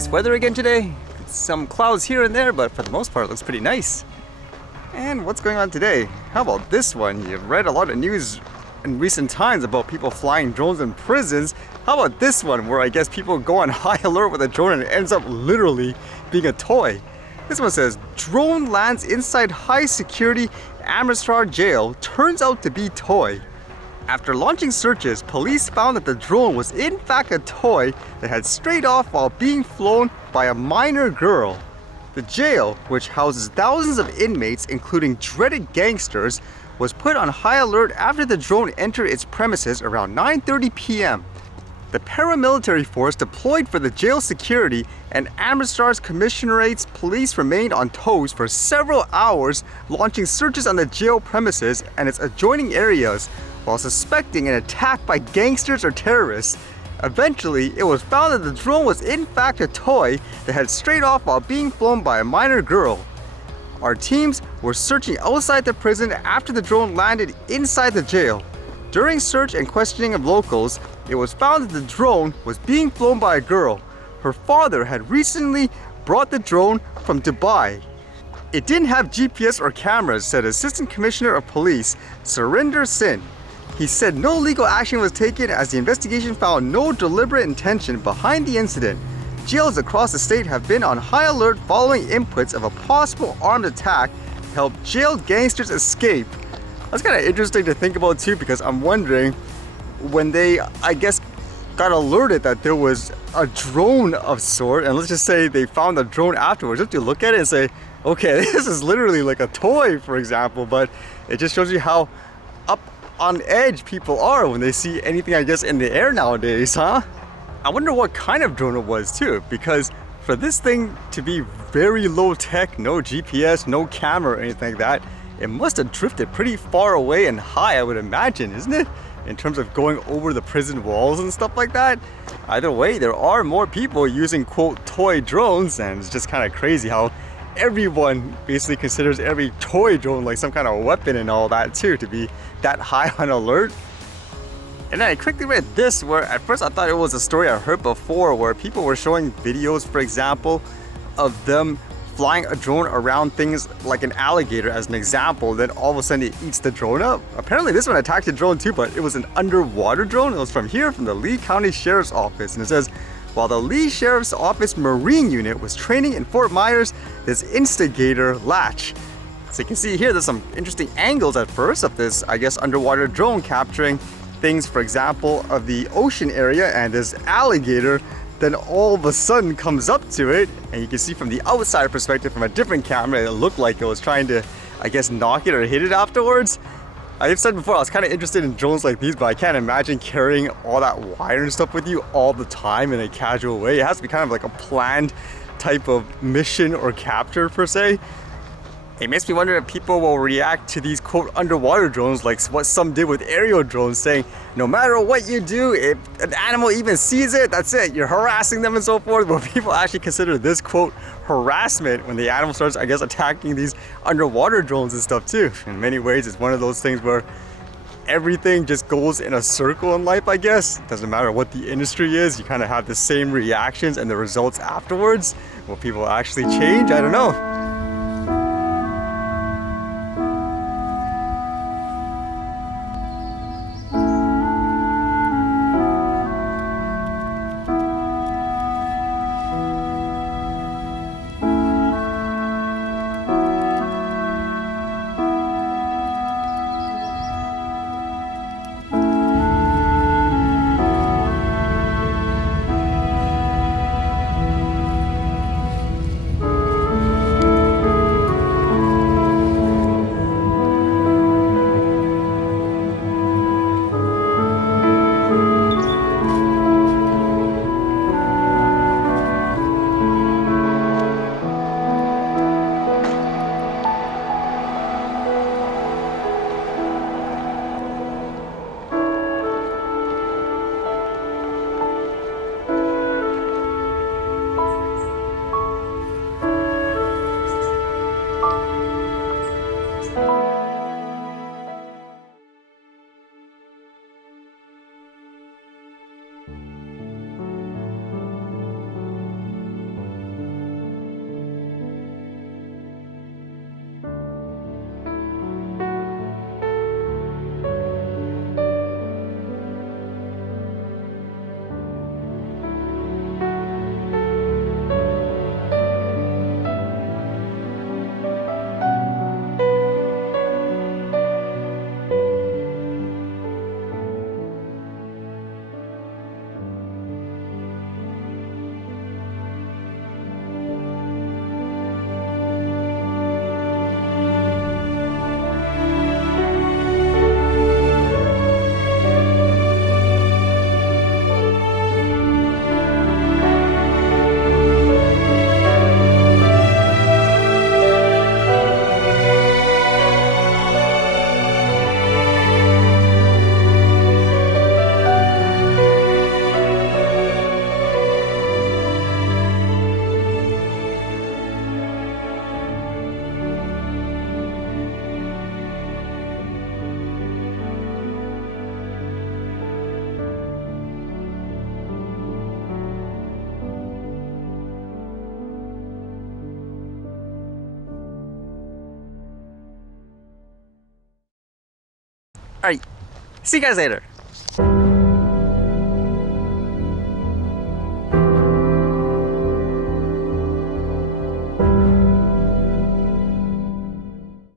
Nice weather again today. Some clouds here and there, but for the most part it looks pretty nice. And what's going on today? How about this one? You've read a lot of news in recent times about people flying drones in prisons. How about this one, where I guess people go on high alert with a drone and it ends up literally being a toy? This one says, drone lands inside high security Amritsar jail, turns out to be toy. After launching searches, police found that the drone was in fact a toy that had strayed off while being flown by a minor girl. The jail, which houses thousands of inmates including dreaded gangsters, was put on high alert after the drone entered its premises around 9:30 p.m. The paramilitary force deployed for the jail security and Amritsar's Commissionerate's police remained on toes for several hours, launching searches on the jail premises and its adjoining areas while suspecting an attack by gangsters or terrorists. Eventually, it was found that the drone was in fact a toy that had strayed off while being flown by a minor girl. Our teams were searching outside the prison after the drone landed inside the jail. During search and questioning of locals, it was found that the drone was being flown by a girl. Her father had recently brought the drone from Dubai. It didn't have GPS or cameras, said Assistant Commissioner of Police Surinder Singh. He said no legal action was taken as the investigation found no deliberate intention behind the incident. Jails across the state have been on high alert following inputs of a possible armed attack to help jailed gangsters escape. That's kind of interesting to think about too, because I'm wondering when they, I guess, got alerted that there was a drone of sort, and let's just say they found the drone afterwards, if you look at it and say, okay, this is literally like a toy, for example, but it just shows you how up on edge people are when they see anything, I guess, in the air nowadays, huh? I wonder what kind of drone it was too, because for this thing to be very low tech, no GPS, no camera or anything like that, it must have drifted pretty far away and high, I would imagine, isn't it? In terms of going over the prison walls and stuff like that. Either way, there are more people using quote toy drones, and it's just kind of crazy how everyone basically considers every toy drone like some kind of weapon and all that too, to be that high on alert. And then I quickly read this, where at first I thought it was a story I heard before, where people were showing videos, for example, of them flying a drone around things like an alligator as an example, then all of a sudden it eats the drone up. Apparently this one attacked a drone too, but it was an underwater drone. It was from the Lee County Sheriff's Office, and it says, while the Lee Sheriff's Office Marine Unit was training in Fort Myers, this instigator latch. So you can see here there's some interesting angles at first of this, I guess, underwater drone capturing things, for example, of the ocean area, and this alligator then all of a sudden comes up to it, and you can see from the outside perspective from a different camera, it looked like it was trying to, I guess, knock it or hit it afterwards. I've said before, I was kind of interested in drones like these, but I can't imagine carrying all that wire and stuff with you all the time in a casual way. It has to be kind of like a planned type of mission or capture per se. It makes me wonder if people will react to these quote underwater drones like what some did with aerial drones, saying no matter what you do, if an animal even sees it, that's it, you're harassing them and so forth. Will people actually consider this quote harassment when the animal starts, I guess, attacking these underwater drones and stuff too? In many ways, it's one of those things where everything just goes in a circle in life, I guess. Doesn't matter what the industry is, you kind of have the same reactions and the results afterwards. Will people actually change? I don't know. Alright, see you guys later.